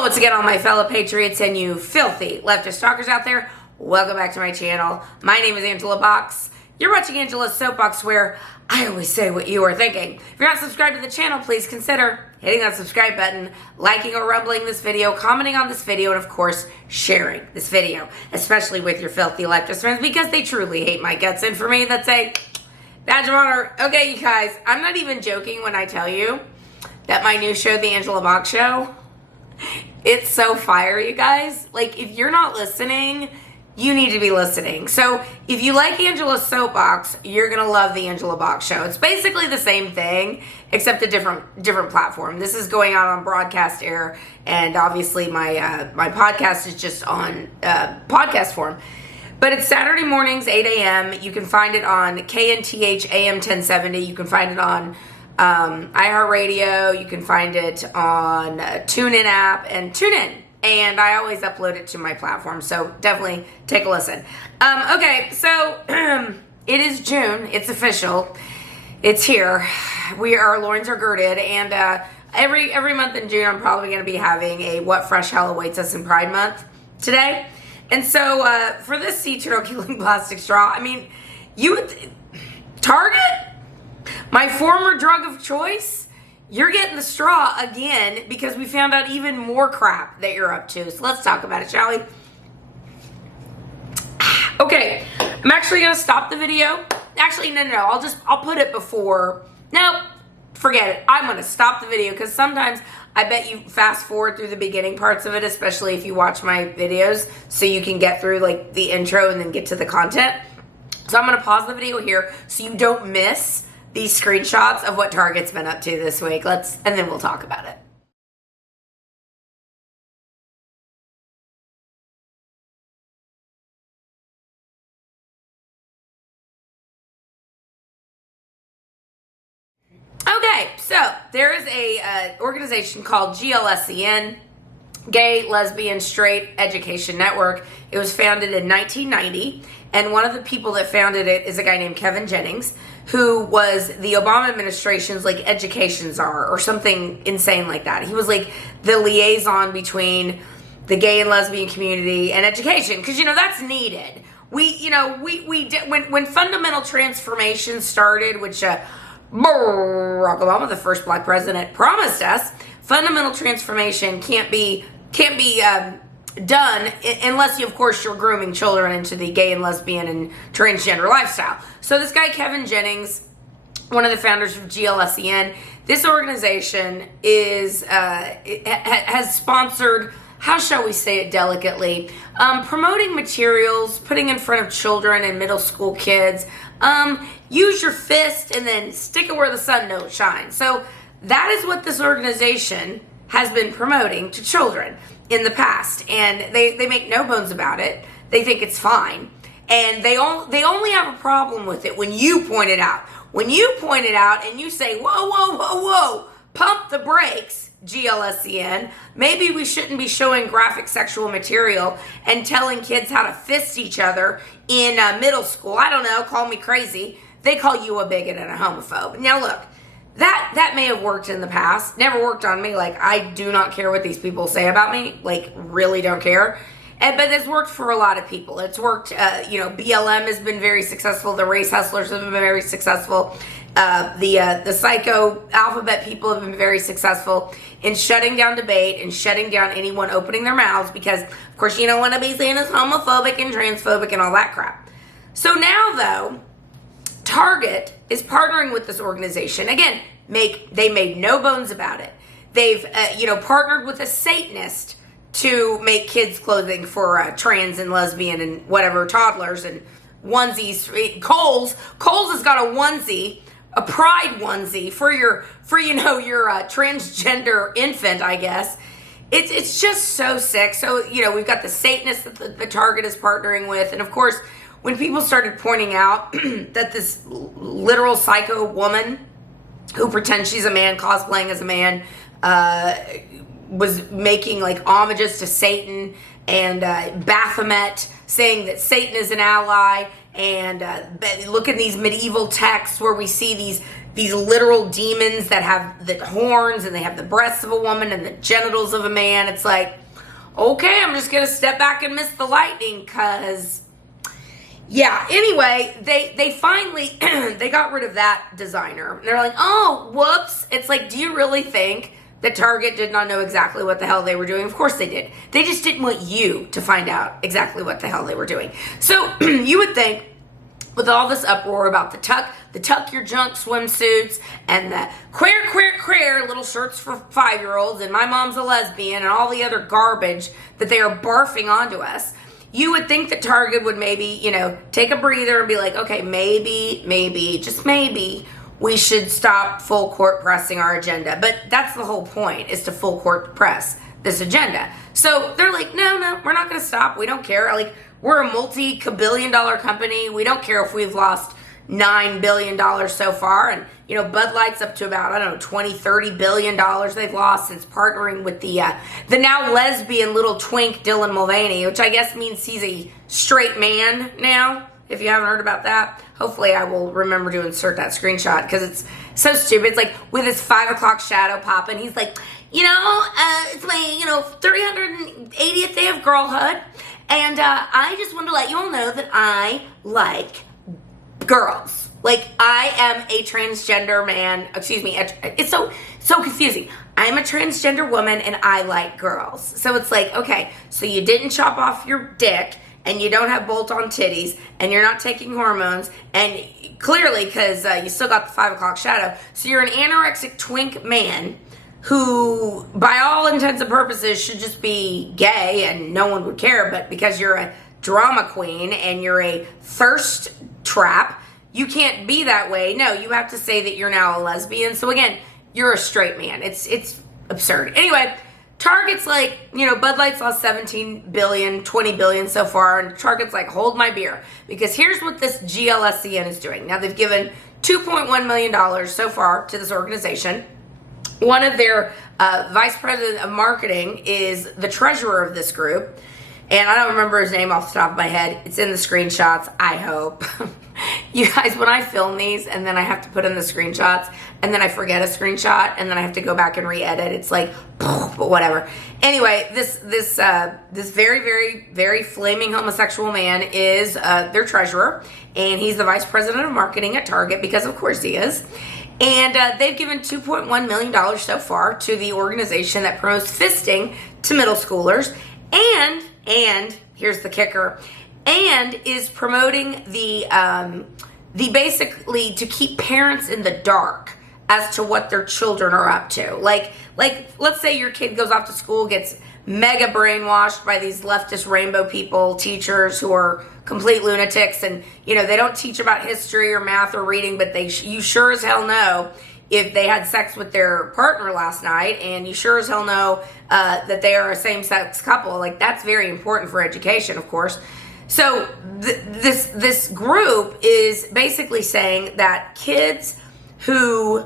Hello once again, all my fellow patriots and you filthy leftist stalkers out there. Welcome back to my channel. My name is Angela Box. You're watching Angela's Soapbox, where I always say what you are thinking. If you're not subscribed to the channel, please consider hitting that subscribe button, liking or rumbling this video, commenting on this video, and of course, sharing this video, especially with your filthy leftist friends, because they truly hate my guts. And for me, that's a badge of honor. Okay, you guys, I'm not even joking when I tell you that my new show, The Angela Box Show, it's so fire, you guys. Like, if you're not listening, you need to be listening. So if you like Angela's Soapbox, you're gonna love the Angela Box Show. It's basically the same thing, except a different platform. This is going out on broadcast air, and obviously my podcast is just on podcast form. But it's Saturday mornings, 8 a.m. You can find it on KNTH AM 1070. You can find it on iHeartRadio. You can find it on TuneIn app and TuneIn. And I always upload it to my platform, so definitely take a listen. Okay, so it is June. It's official. It's here. Our loins are girded, and every month in June, I'm probably going to be having a What Fresh Hell Awaits Us in Pride Month today. And so for this sea-turtle-killing plastic straw, I mean, Target, my former drug of choice, you're getting the straw again because we found out even more crap that you're up to. So let's talk about it, shall we? Okay, I'm actually going to stop the video. Actually, no. I'll put it before. No, forget it. I'm going to stop the video because sometimes I bet you fast forward through the beginning parts of it, especially if you watch my videos, so you can get through like the intro and then get to the content. So I'm going to pause the video here so you don't miss these screenshots of what Target's been up to this week. And then we'll talk about it. Okay, so there is a organization called GLSEN, Gay, Lesbian, Straight Education Network. It was founded in 1990, and one of the people that founded it is a guy named Kevin Jennings, who was the Obama administration's like education czar or something insane like that. He was like the liaison between the gay and lesbian community and education, because that's needed. When fundamental transformation started, which Barack Obama, the first black president, promised us, fundamental transformation can't be done unless you, of course, you're grooming children into the gay and lesbian and transgender lifestyle. So this guy, Kevin Jennings, one of the founders of GLSEN, this organization has sponsored, how shall we say it delicately, promoting materials, putting in front of children and middle school kids, use your fist and then stick it where the sun don't shine. So that is what this organization has been promoting to children in the past, and they make no bones about it. They think it's fine, and they only have a problem with it when you point it out. When you point it out and you say, whoa, pump the brakes, GLSEN. Maybe we shouldn't be showing graphic sexual material and telling kids how to fist each other in middle school. I don't know, call me crazy. They call you a bigot and a homophobe. Now look, that may have worked in the past. Never worked on me. Like, I do not care what these people say about me. Like, really don't care. But it's worked for a lot of people. It's worked, BLM has been very successful. The race hustlers have been very successful. The psycho alphabet people have been very successful in shutting down debate and shutting down anyone opening their mouths because, of course, you don't want to be seen as homophobic and transphobic and all that crap. So now, though, Target is partnering with this organization. Again, they made no bones about it. They've, partnered with a Satanist to make kids clothing for trans and lesbian and whatever toddlers and onesies. Kohl's has got a onesie, a pride onesie for your transgender infant, I guess. It's just so sick. So, we've got the Satanist that the Target is partnering with, and of course, when people started pointing out that this literal psycho woman who pretends she's a man, cosplaying as a man, was making like homages to Satan and Baphomet, saying that Satan is an ally, and look at these medieval texts where we see these these literal demons that have the horns and they have the breasts of a woman and the genitals of a man. It's like, okay, I'm just going to step back and miss the lightning because, yeah. Anyway, they finally, they got rid of that designer. And they're like, oh, whoops. It's like, do you really think that Target did not know exactly what the hell they were doing? Of course they did. They just didn't want you to find out exactly what the hell they were doing. So you would think, with all this uproar about the tuck your junk swimsuits and the queer little shirts for 5-year-olds and my mom's a lesbian and all the other garbage that they are barfing onto us, you would think that Target would maybe, take a breather and be like, okay, maybe, just maybe, we should stop full court pressing our agenda. But that's the whole point, is to full court press this agenda. So they're like, no, we're not going to stop. We don't care. Like, we're a multi-billion-dollar company. We don't care if we've lost $9 billion so far. And, Bud Light's up to about, $20-30 billion they've lost since partnering with the now lesbian little twink Dylan Mulvaney, which I guess means he's a straight man now, if you haven't heard about that. Hopefully I will remember to insert that screenshot because it's so stupid. It's like with his 5 o'clock shadow popping, he's like, it's my, 380th day of girlhood. And I just want to let you all know that I like girls. Like, I am a transgender man. Excuse me. It's so confusing. I'm a transgender woman and I like girls. So it's like, okay, so you didn't chop off your dick and you don't have bolt-on titties and you're not taking hormones and clearly because you still got the 5 o'clock shadow. So you're an anorexic twink man who, by all intents and purposes, should just be gay and no one would care, but because you're a drama queen and you're a thirst trap, you can't be that way. No, you have to say that you're now a lesbian. So again, you're a straight man. It's absurd. Anyway, Target's like, Bud Light's lost 17 billion, 20 billion so far, and Target's like, hold my beer. Because here's what this GLSEN is doing. Now, they've given $2.1 million so far to this organization. One of their vice president of marketing is the treasurer of this group. And I don't remember his name off the top of my head. It's in the screenshots, I hope. You guys, when I film these and then I have to put in the screenshots and then I forget a screenshot and then I have to go back and re-edit, it's like, but whatever. Anyway, this very, very, very flaming homosexual man is their treasurer. And he's the vice president of marketing at Target because of course he is. And they've given $2.1 million so far to the organization that promotes fisting to middle schoolers. And here's the kicker, and is promoting the basically to keep parents in the dark as to what their children are up to. Like let's say your kid goes off to school, gets mega brainwashed by these leftist rainbow people, teachers who are complete lunatics, and they don't teach about history or math or reading, but you sure as hell know if they had sex with their partner last night, and you sure as hell know that they are a same-sex couple. Like, that's very important for education, of course. So this group is basically saying that kids who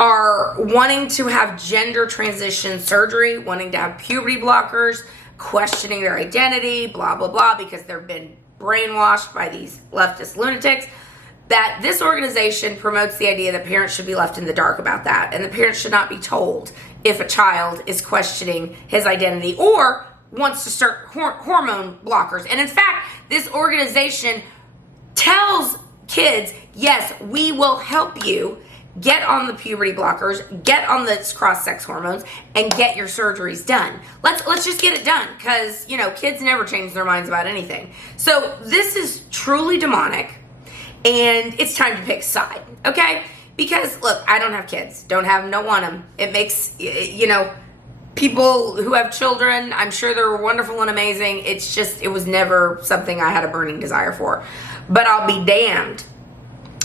are wanting to have gender transition surgery, wanting to have puberty blockers, questioning their identity, blah, blah, blah, because they've been brainwashed by these leftist lunatics, that this organization promotes the idea that parents should be left in the dark about that, and the parents should not be told if a child is questioning his identity or wants to start hormone blockers. And in fact, this organization tells kids, yes, we will help you get on the puberty blockers, get on the cross-sex hormones, and get your surgeries done. Let's just get it done, because, kids never change their minds about anything. So this is truly demonic, and it's time to pick a side, okay? Because, look, I don't have kids. Don't have them, don't want them. It makes, people who have children, I'm sure they're wonderful and amazing. It's just, it was never something I had a burning desire for. But I'll be damned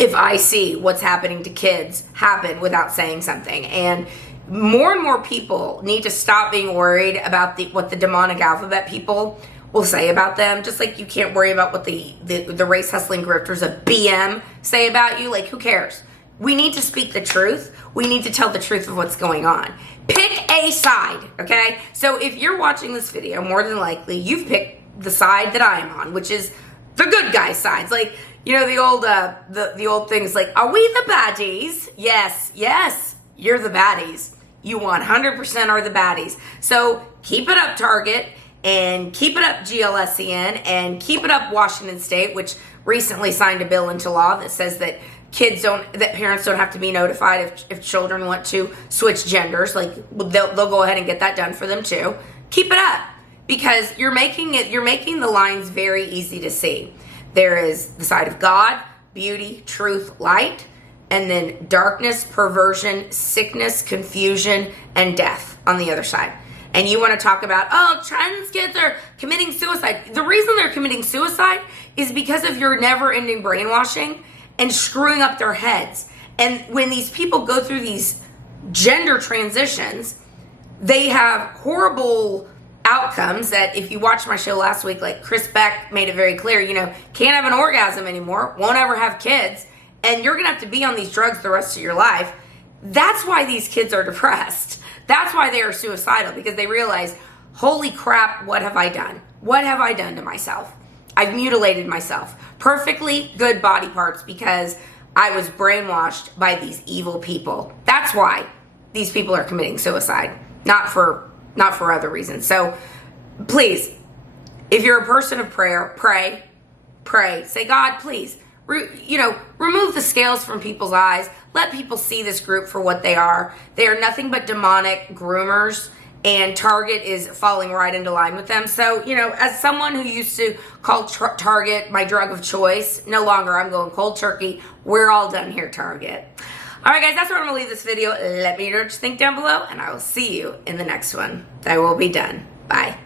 if I see what's happening to kids happen without saying something. And more people need to stop being worried about what the demonic alphabet people will say about them. Just like you can't worry about what the race hustling grifters of BM say about you. Like, who cares? We need to speak the truth. We need to tell the truth of what's going on. Pick a side, okay? So if you're watching this video, more than likely, you've picked the side that I am on, which is the good guy sides. Like, You know, the old things like, are we the baddies? Yes, you're the baddies. You 100% are the baddies. So keep it up, Target, and keep it up, GLSEN, and keep it up, Washington State, which recently signed a bill into law that says that parents don't have to be notified if children want to switch genders. Like, they'll go ahead and get that done for them too. Keep it up, because you're making the lines very easy to see. There is the side of God, beauty, truth, light, and then darkness, perversion, sickness, confusion, and death on the other side. And you want to talk about, oh, trans kids are committing suicide. The reason they're committing suicide is because of your never-ending brainwashing and screwing up their heads. And when these people go through these gender transitions, they have horrible outcomes that, if you watched my show last week, like Chris Beck made it very clear, can't have an orgasm anymore, won't ever have kids, and you're going to have to be on these drugs the rest of your life. That's why these kids are depressed. That's why they are suicidal, because they realize, holy crap, what have I done? What have I done to myself? I've mutilated myself. Perfectly good body parts because I was brainwashed by these evil people. That's why these people are committing suicide, not for other reasons. So please, if you're a person of prayer, pray. Say, God, please, remove the scales from people's eyes. Let people see this group for what they are. They are nothing but demonic groomers, and Target is falling right into line with them. So, as someone who used to call Target my drug of choice, no longer. I'm going cold turkey. We're all done here, Target. All right, guys, that's where I'm going to leave this video. Let me know what you think down below, and I will see you in the next one. I will be done. Bye.